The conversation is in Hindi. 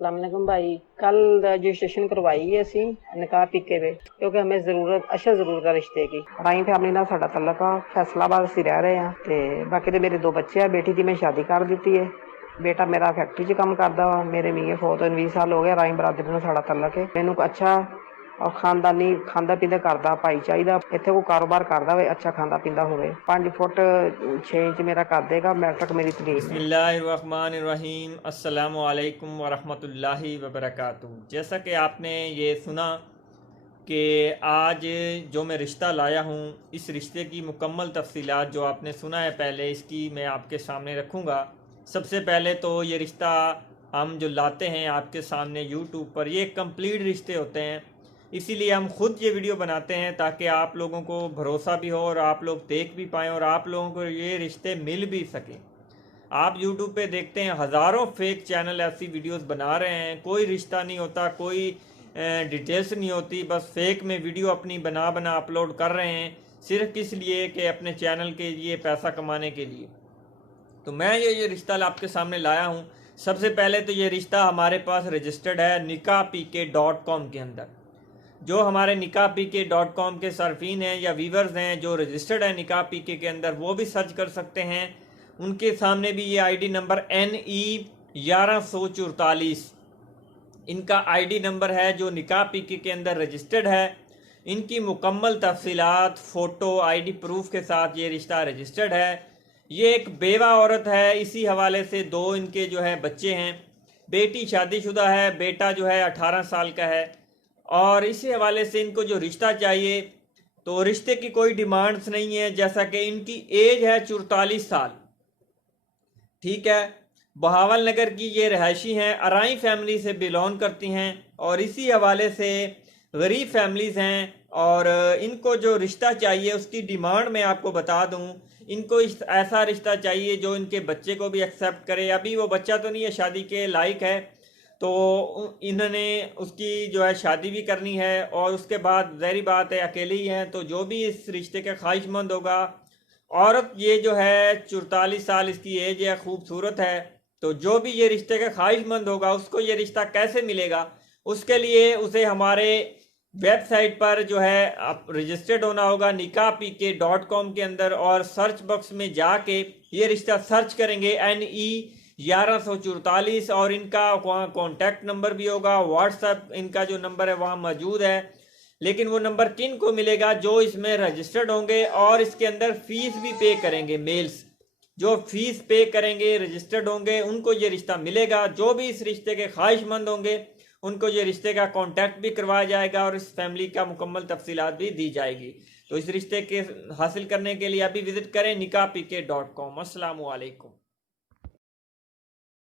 सलामकुम भाई। कल रजिस्ट्रेशन करवाई है असी निकाह पीके वे क्योंकि हमें जरूरत है रिश्ते की। राई फैमिली नाल साडा तल्लक आ, फैसलाबाद असी रह रहे हैं ते बाकी तो मेरे दो बच्चे हैं। बेटी दी मैं शादी कर दी है। बेटा मेरा फैक्ट्री च काम करदा वा। मेरे मियां फौत होए 20 साल हो गए। राई बरादरी नाल साडा तल्लक है। मैनू अच्छा और खानदानी खांदा पींदा करदा भाई चाहिदा। इत्थे कोई कारोबार करदा होवे, अच्छा खांदा पींदा होवे। 5 फुट 6 इंच मेरा कर देगा। मैट्रिक मेरी तलीम है। बिस्मिल्लाहिर्रहमानिर्रहीम। अस्सलामु अलैकुम वरहमतुल्लाहि वबरकातुहू। जैसा कि आपने ये सुना कि आज जो मैं रिश्ता लाया हूँ, इस रिश्ते की मुकम्मल तफसीलात जो आपने सुना है पहले, इसकी मैं आपके सामने रखूँगा। सबसे पहले तो ये रिश्ता हम जो लाते हैं आपके सामने यूट्यूब पर, ये कंप्लीट रिश्ते होते हैं। इसीलिए हम खुद ये वीडियो बनाते हैं ताकि आप लोगों को भरोसा भी हो और आप लोग देख भी पाएँ और आप लोगों को ये रिश्ते मिल भी सकें। आप YouTube पे देखते हैं हज़ारों फेक चैनल ऐसी वीडियोस बना रहे हैं, कोई रिश्ता नहीं होता, कोई डिटेल्स नहीं होती, बस फेक में वीडियो अपनी बना बना अपलोड कर रहे हैं सिर्फ किस लिए कि अपने चैनल के लिए पैसा कमाने के लिए। तो मैं ये रिश्ता आपके सामने लाया हूँ। सबसे पहले तो ये रिश्ता हमारे पास रजिस्टर्ड है nikahpk.com के अंदर। जो हमारे nikahpk.com के सर्फिन हैं या व्यूवर्स हैं जो रजिस्टर्ड है nikahpk के अंदर, वो भी सर्च कर सकते हैं। उनके सामने भी ये आईडी नंबर NE1144 इनका आईडी नंबर है जो nikahpk के अंदर रजिस्टर्ड है। इनकी मुकम्मल तफसीलात फ़ोटो आईडी प्रूफ के साथ ये रिश्ता रजिस्टर्ड है। ये एक बेवा औरत है। इसी हवाले से दो इनके जो है बच्चे हैं। बेटी शादीशुदा है, बेटा जो है 18 साल का है। और इसी हवाले से इनको जो रिश्ता चाहिए, तो रिश्ते की कोई डिमांड्स नहीं है। जैसा कि इनकी एज है 44 साल, ठीक है। बहावल नगर की ये रहायशी हैं, अराई फैमिली से बिलोंग करती हैं और इसी हवाले से गरीब फैमिलीज़ हैं। और इनको जो रिश्ता चाहिए उसकी डिमांड मैं आपको बता दूं। इनको ऐसा रिश्ता चाहिए जो इनके बच्चे को भी एक्सेप्ट करे। अभी वो बच्चा तो नहीं है, शादी के लायक है, तो इन्होंने उसकी जो है शादी भी करनी है और उसके बाद ज़ाहिर बात है अकेले ही हैं। तो जो भी इस रिश्ते का ख्वाहिशमंद होगा, औरत ये जो है 44 साल इसकी एज है, खूबसूरत है, तो जो भी ये रिश्ते का ख्वाहिशमंद होगा उसको ये रिश्ता कैसे मिलेगा, उसके लिए उसे हमारे वेबसाइट पर जो है आप रजिस्टर्ड होना होगा nikahpk.com के अंदर। और सर्च बॉक्स में जाके ये रिश्ता सर्च करेंगे NE1144 और इनका वहाँ कॉन्टैक्ट नंबर भी होगा। व्हाट्सएप इनका जो नंबर है वहाँ मौजूद है। लेकिन वो नंबर किन को मिलेगा? जो इसमें रजिस्टर्ड होंगे और इसके अंदर फीस भी पे करेंगे। मेल्स जो फीस पे करेंगे, रजिस्टर्ड होंगे, उनको ये रिश्ता मिलेगा। जो भी इस रिश्ते के ख्वाहिशमंद होंगे उनको ये रिश्ते का कांटेक्ट भी करवाया जाएगा और इस फैमिली का मुकम्मल तफसीलात भी दी जाएगी। तो इस रिश्ते के हासिल करने के लिए अभी विजिट करें nikahpk.com। अस्सलामु अलैकुम।